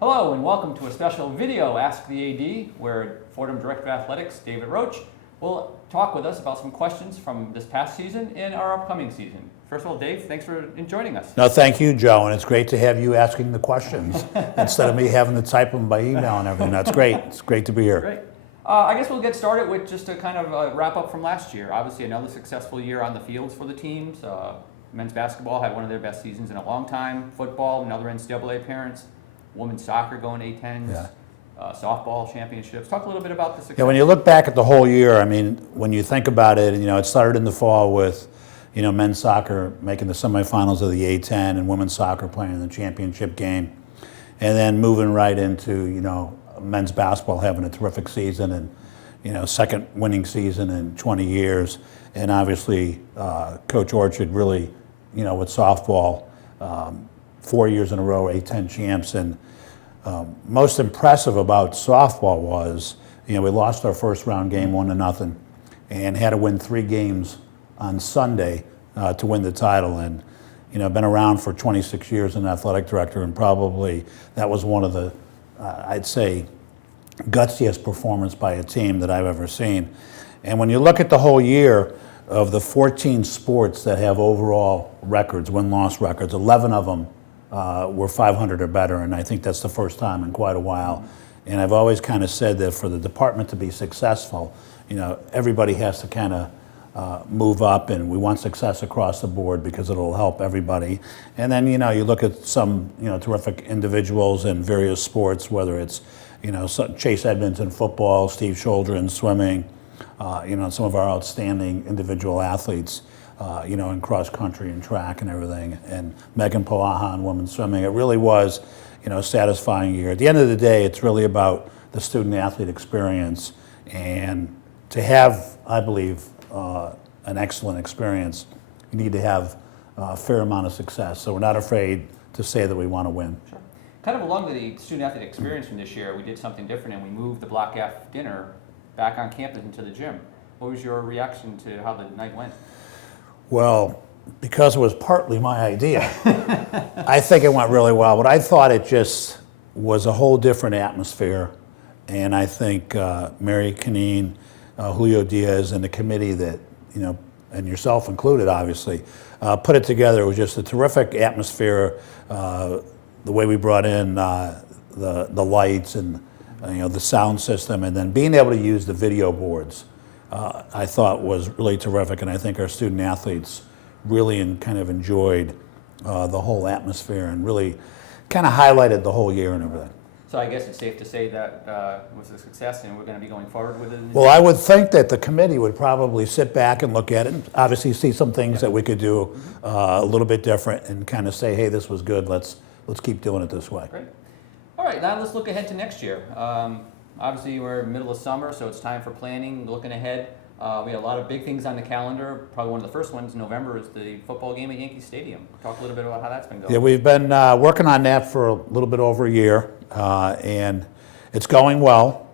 Hello and welcome to a special video Ask the AD where Fordham Director of Athletics, David Roach, will talk with us about some questions from this past season and our upcoming season. First of all, Dave, thanks for joining us. No, thank you, Joe, and it's great to have you asking the questions instead of me having to type them by email and everything. That's great. It's great to be here. Great. I guess we'll get started with just a kind of wrap up from last year. Obviously, another successful year on the fields for the teams. Men's basketball had one of their best seasons in a long time. Football, another NCAA appearance. Women's soccer going A-10s. Yeah. Softball championships. Talk a little bit about the success. Yeah, when you look back at the whole year, I mean, when you think about it, it started in the fall with, men's soccer making the semifinals of the A-10 and women's soccer playing in the championship game. And then moving right into, men's basketball having a terrific season and, second winning season in 20 years. And obviously, Coach Orchard really, with softball, 4 years in a row, A-10 champs. And most impressive about softball was, we lost our first round game 1-0 and had to win 3 games on Sunday to win the title. And, been around for 26 years as an athletic director, and probably that was one of the, I'd say, gutsiest performance by a team that I've ever seen. And when you look at the whole year, of the 14 sports that have overall records, win-loss records, 11 of them were 500 or better, and I think that's the first time in quite a while. And I've always kind of said that for the department to be successful, everybody has to kind of move up, and we want success across the board because it'll help everybody. And then, you look at some, terrific individuals in various sports, whether it's, Chase Edmonds in football, Steve Shoulder in swimming, some of our outstanding individual athletes, in cross country and track and everything, and Megan Palaha in women's swimming. It really was, a satisfying year. At the end of the day, it's really about the student athlete experience, and to have, I believe, an excellent experience, you need to have a fair amount of success. So we're not afraid to say that we want to win. Sure. Kind of along the student athlete experience from this year, we did something different and we moved the Block F dinner back on campus into the gym. What was your reaction to how the night went? Well, because it was partly my idea, I think it went really well. But I thought it just was a whole different atmosphere. And I think Mary Canine, Julio Diaz, and the committee that, and yourself included, obviously, put it together. It was just a terrific atmosphere. The way we brought in the lights and the sound system, and then being able to use the video boards, I thought was really terrific. And I think our student athletes really kind of enjoyed the whole atmosphere and really kind of highlighted the whole year and everything. So I guess it's safe to say that was a success and we're going to be going forward with it? Well, I would think that the committee would probably sit back and look at it and obviously see some things that we could do a little bit different and kind of say, hey, this was good, let's keep doing it this way. Great. All right, now let's look ahead to next year. Obviously, we're in the middle of summer, so it's time for planning, looking ahead. We have a lot of big things on the calendar. Probably one of the first ones in November is the football game at Yankee Stadium. Talk a little bit about how that's been going. Yeah, we've been working on that for a little bit over a year, and it's going well.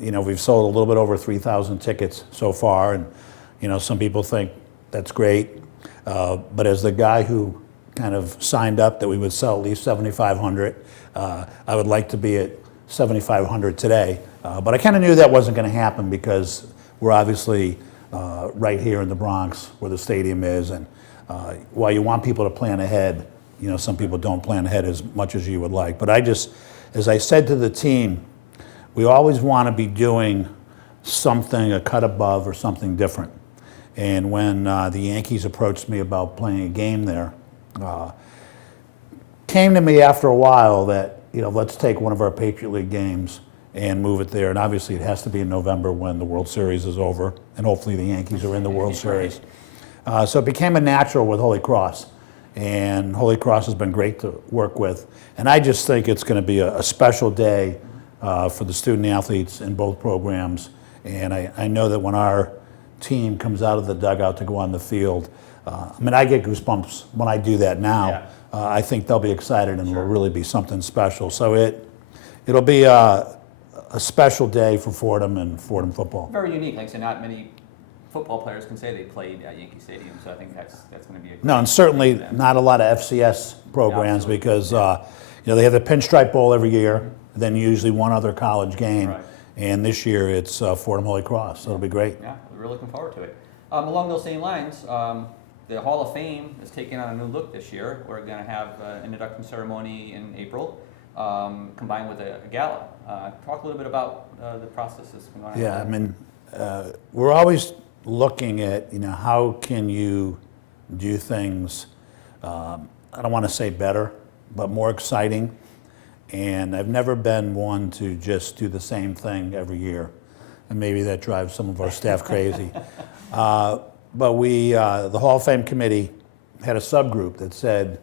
We've sold a little bit over 3,000 tickets so far, and some people think that's great. But as the guy who kind of signed up that we would sell at least 7,500, I would like to be at 7,500 today. But I kind of knew that wasn't going to happen because we're obviously right here in the Bronx where the stadium is. And while you want people to plan ahead, some people don't plan ahead as much as you would like. But as I said to the team, we always want to be doing something a cut above or something different. And when the Yankees approached me about playing a game there, came to me after a while that, let's take one of our Patriot League games and move it there. And obviously it has to be in November when the World Series is over, and hopefully the Yankees are in the World Series. So it became a natural with Holy Cross. And Holy Cross has been great to work with. And I just think it's going to be a special day for the student athletes in both programs. And I know that when our team comes out of the dugout to go on the field, I get goosebumps when I do that now. Yeah. I think they'll be excited, and it'll really be something special. So it'll be a special day for Fordham and Fordham football. Very unique. Like I said, not many football players can say they played at Yankee Stadium, so I think that's going to be a great No, and certainly thing for them. not a lot of FCS programs because they have the Pinstripe Bowl every year, then usually one other college game. Right. And this year it's Fordham Holy Cross, so it'll be great. Yeah, we're looking forward to it. Along those same lines, the Hall of Fame is taking on a new look this year. We're going to have an induction ceremony in April, combined with a gala. Talk a little bit about the process that's going on. Yeah, I mean, we're always looking at, how can you do things, I don't want to say better, but more exciting. And I've never been one to just do the same thing every year. And maybe that drives some of our staff crazy. But we, the Hall of Fame committee had a subgroup that said,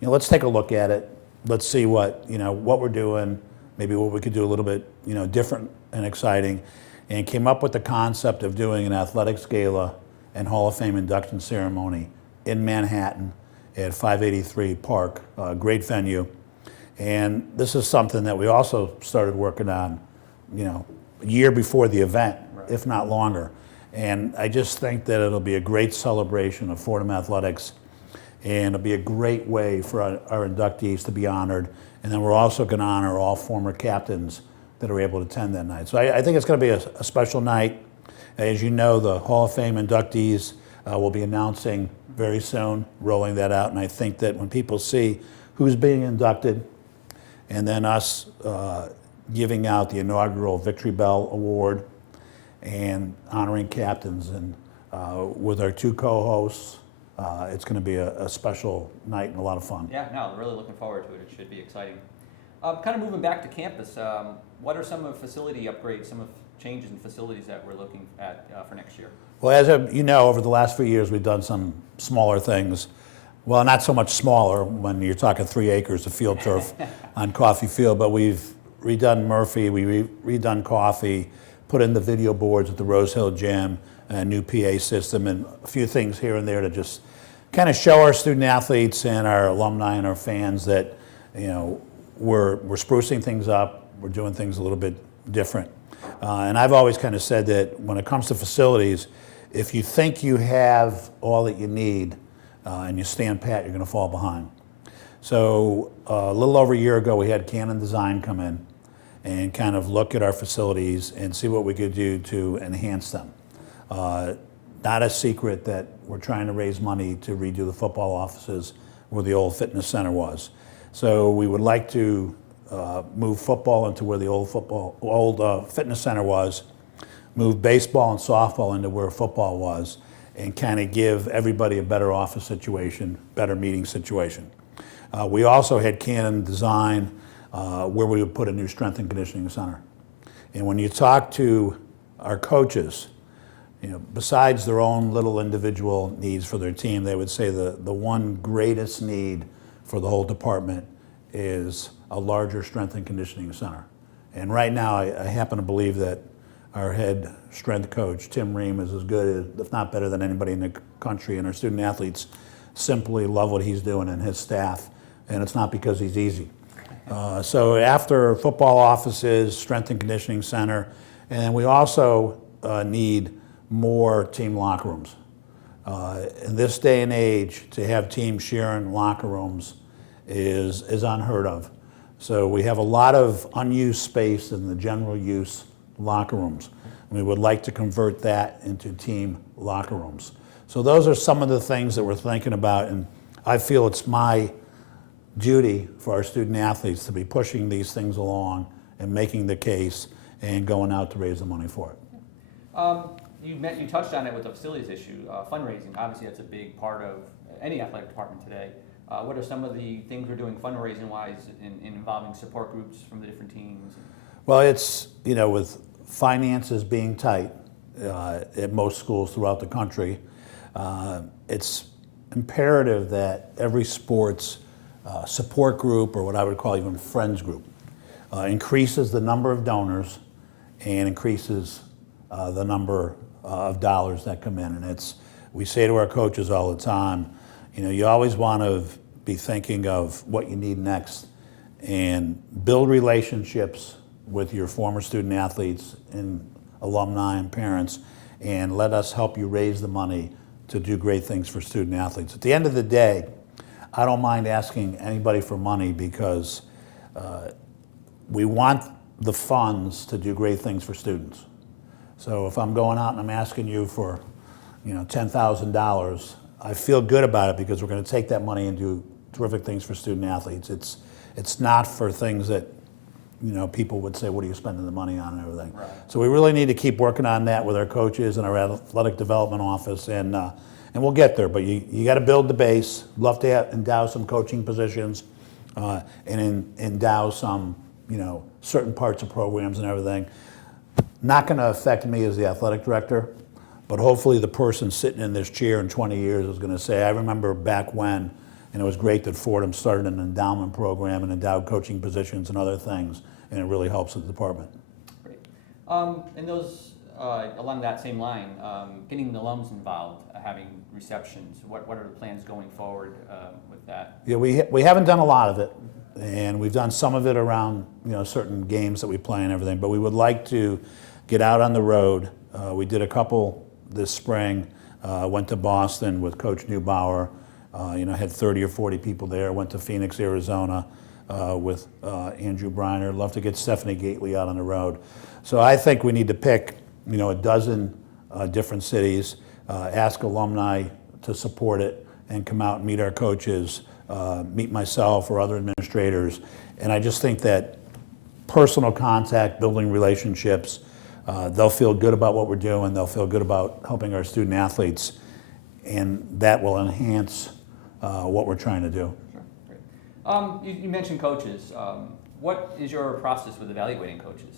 let's take a look at it. Let's see what we're doing, maybe what we could do a little bit, different and exciting, and came up with the concept of doing an athletics gala and Hall of Fame induction ceremony in Manhattan at 583 Park, great venue. And this is something that we also started working on, a year before the event, right, if not longer. And I just think that it'll be a great celebration of Fordham Athletics, and it'll be a great way for our inductees to be honored. And then we're also going to honor all former captains that are able to attend that night. So I think it's going to be a special night. As you know, the Hall of Fame inductees will be announcing very soon, rolling that out. And I think that when people see who's being inducted, and then us giving out the inaugural Victory Bell Award and honoring captains, and with our two co-hosts, it's going to be a special night and a lot of fun. Yeah, no, really looking forward to it. It should be exciting. Kind of moving back to campus, what are some of the facility upgrades, some of changes in facilities that we're looking at for next year? Well, as you know, over the last few years, we've done some smaller things. Well, not so much smaller when you're talking 3 acres of field turf on Coffee Field, but we've redone Murphy, redone Coffee, put in the video boards at the Rose Hill Gym, a new PA system, and a few things here and there to just kind of show our student athletes and our alumni and our fans that, we're sprucing things up, we're doing things a little bit different. And I've always kind of said that when it comes to facilities, if you think you have all that you need and you stand pat, you're going to fall behind. So a little over a year ago, we had Canon Design come in and kind of look at our facilities and see what we could do to enhance them. Not a secret that we're trying to raise money to redo the football offices where the old fitness center was. So we would like to move football into where the old fitness center was, move baseball and softball into where football was, and kind of give everybody a better office situation, better meeting situation. We also had Canon Design where we would put a new strength and conditioning center. And when you talk to our coaches, besides their own little individual needs for their team, they would say the one greatest need for the whole department is a larger strength and conditioning center. And right now, I happen to believe that our head strength coach, Tim Ream, is as good, if not better than anybody in the country, and our student athletes simply love what he's doing and his staff, and it's not because he's easy. So after football offices, strength and conditioning center, and we also need more team locker rooms. In this day and age, to have teams sharing locker rooms is unheard of. So we have a lot of unused space in the general use locker rooms. We would like to convert that into team locker rooms. So those are some of the things that we're thinking about, and I feel it's my duty for our student athletes to be pushing these things along and making the case and going out to raise the money for it. You touched on it with the facilities issue, fundraising. Obviously, that's a big part of any athletic department today. What are some of the things we're doing fundraising-wise in involving support groups from the different teams? Well, it's, with finances being tight at most schools throughout the country, it's imperative that every sports support group, or what I would call even friends group, increases the number of donors and increases the number of dollars that come in. And we say to our coaches all the time, you always want to be thinking of what you need next and build relationships with your former student athletes and alumni and parents, and let us help you raise the money to do great things for student athletes. At the end of the day, I don't mind asking anybody for money because we want the funds to do great things for students. So if I'm going out and I'm asking you for, $10,000, I feel good about it because we're going to take that money and do terrific things for student athletes. It's not for things that, people would say, what are you spending the money on and everything. Right. So we really need to keep working on that with our coaches and our athletic development office, and we'll get there. But you got to build the base. Love to endow some coaching positions, and endow some, certain parts of programs and everything. Not going to affect me as the athletic director, but hopefully the person sitting in this chair in 20 years is going to say, I remember back when, and it was great that Fordham started an endowment program and endowed coaching positions and other things, and it really helps the department. Great. And those, along that same line, getting the alums involved, having receptions, what are the plans going forward with that? Yeah, we haven't done a lot of it, and we've done some of it around certain games that we play and everything, but we would like to get out on the road. We did a couple this spring, went to Boston with Coach Neubauer, had 30 or 40 people there, went to Phoenix, Arizona with Andrew Briner. Love to get Stephanie Gately out on the road. So I think we need to pick a dozen different cities, ask alumni to support it, and come out and meet our coaches, meet myself or other administrators. And I just think that personal contact, building relationships, they'll feel good about what we're doing. They'll feel good about helping our student athletes, and that will enhance what we're trying to do. Sure, great. You mentioned coaches. What is your process with evaluating coaches?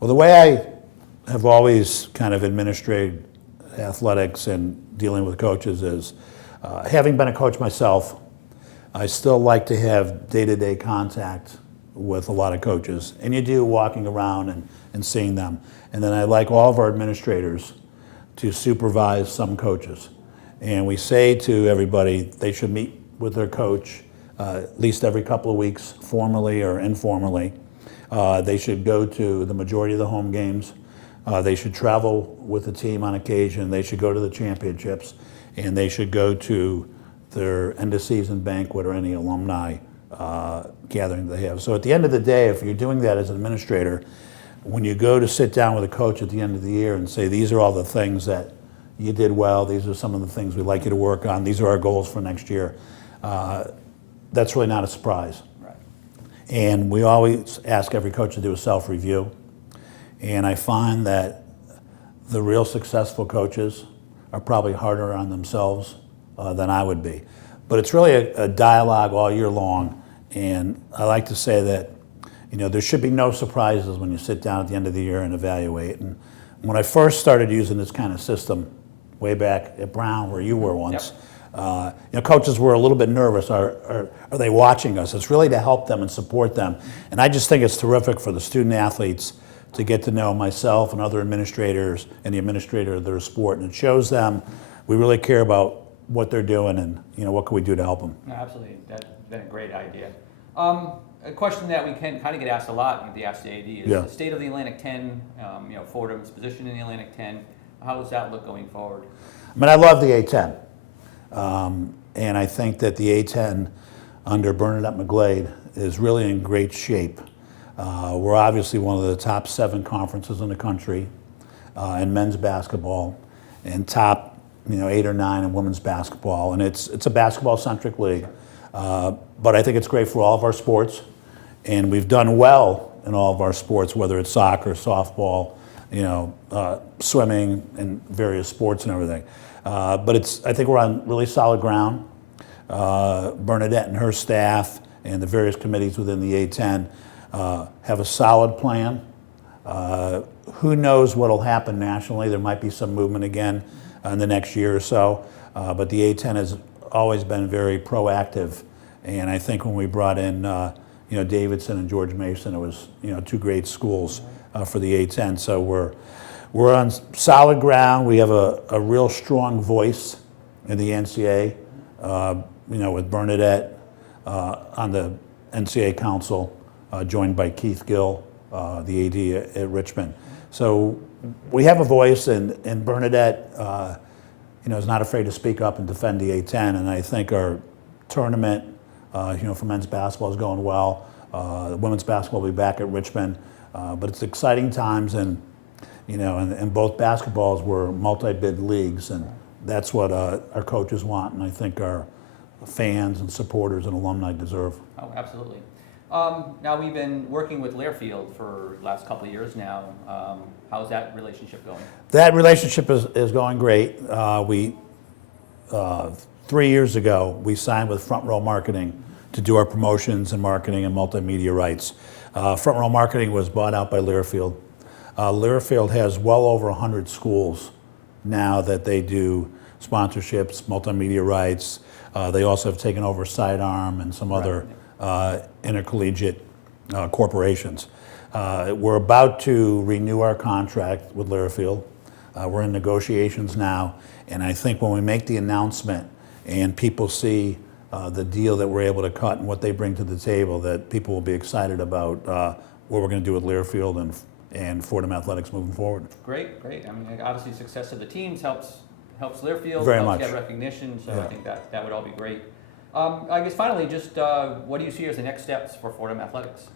Well, the way I have always kind of administrated athletics and dealing with coaches is, having been a coach myself, I still like to have day-to-day contact with a lot of coaches, and you do walking around and seeing them. And then I like all of our administrators to supervise some coaches. And we say to everybody they should meet with their coach at least every couple of weeks, formally or informally. They should go to the majority of the home games. They should travel with the team on occasion. They should go to the championships. And they should go to their end-of-season banquet or any alumni gathering they have. So at the end of the day, if you're doing that as an administrator, when you go to sit down with a coach at the end of the year and say, these are all the things that you did well, these are some of the things we'd like you to work on, these are our goals for next year, that's really not a surprise. Right. And we always ask every coach to do a self-review. And I find that the real successful coaches are probably harder on themselves than I would be. But it's really a dialogue all year long. And I like to say that there should be no surprises when you sit down at the end of the year and evaluate. And when I first started using this kind of system, way back at Brown, where you were once, coaches were a little bit nervous. Are they watching us? It's really to help them and support them. And I just think it's terrific for the student athletes to get to know myself and other administrators and the administrator of their sport. And it shows them we really care about what they're doing and what can we do to help them. No, absolutely. That's been a great idea. A question that we can kind of get asked a lot at the Ask the AD is the state of the Atlantic 10, Fordham's position in the Atlantic 10. How does that look going forward? I mean, I love the A10. And I think that the A10 under Bernadette McGlade is really in great shape. We're obviously one of the top 7 conferences in the country in men's basketball, and top 8 or 9 in women's basketball. And it's a basketball-centric league. But I think it's great for all of our sports, and we've done well in all of our sports, whether it's soccer, softball, swimming, and various sports and everything. But I think we're on really solid ground. Bernadette and her staff and the various committees within the A10 have a solid plan. Who knows what will happen nationally? There might be some movement again in the next year or so, but the A10 has always been very proactive. And I think when we brought in Davidson and George Mason, it was 2 great schools for the A10. So we're on solid ground. We have a real strong voice in the NCAA, with Bernadette on the NCAA Council, joined by Keith Gill, the AD at Richmond. So we have a voice, and Bernadette is not afraid to speak up and defend the A10. And I think our tournament, for men's basketball is going well. Women's basketball will be back at Richmond. But it's exciting times, and and both basketballs were multi-bid leagues, and that's what our coaches want, and I think our fans and supporters and alumni deserve. Oh, absolutely. Now we've been working with Learfield for the last couple of years now. How's that relationship going? That relationship is going great. 3 years ago, we signed with Front Row Marketing to do our promotions and marketing and multimedia rights. Front Row Marketing was bought out by Learfield. Learfield has well over 100 schools now that they do sponsorships, multimedia rights. They also have taken over Sidearm and some other intercollegiate corporations. We're about to renew our contract with Learfield. We're in negotiations now, and I think when we make the announcement and people see the deal that we're able to cut and what they bring to the table, that people will be excited about what we're going to do with Learfield and Fordham Athletics moving forward. Great, great. I mean, obviously, success of the teams helps Learfield, Very helps much. get recognition. So Yeah. I think that would all be great. I guess finally, just what do you see as the next steps for Fordham Athletics?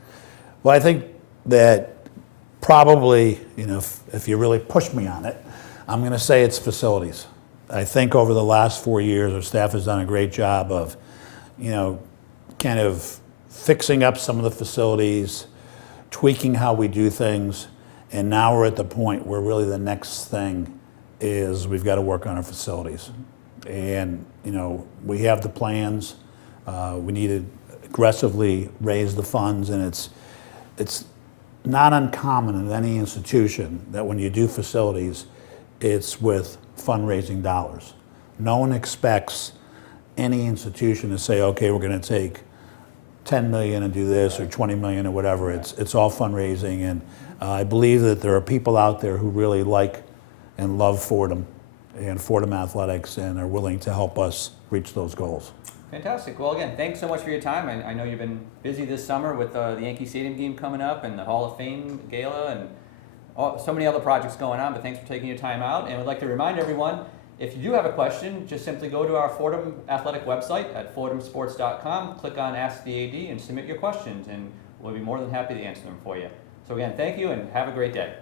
Well, I think that probably, if you really push me on it, I'm going to say it's facilities. I think over the last 4 years, our staff has done a great job of, kind of fixing up some of the facilities, tweaking how we do things, and now we're at the point where really the next thing is we've got to work on our facilities. And, we have the plans. We need to aggressively raise the funds, and it's not uncommon in any institution that when you do facilities, it's with fundraising dollars. No one expects any institution to say, okay, we're going to take 10 million and do this, or 20 million or whatever. It's all fundraising, and I believe that there are people out there who really like and love Fordham and Fordham Athletics and are willing to help us reach those goals. Fantastic. Well, again, thanks so much for your time. I know you've been busy this summer with the Yankee Stadium game coming up and the Hall of Fame Gala and so many other projects going on, but thanks for taking your time out. And I'd like to remind everyone, if you do have a question, just simply go to our Fordham Athletic website at fordhamsports.com, click on Ask the AD and submit your questions, and we'll be more than happy to answer them for you. So again, thank you and have a great day.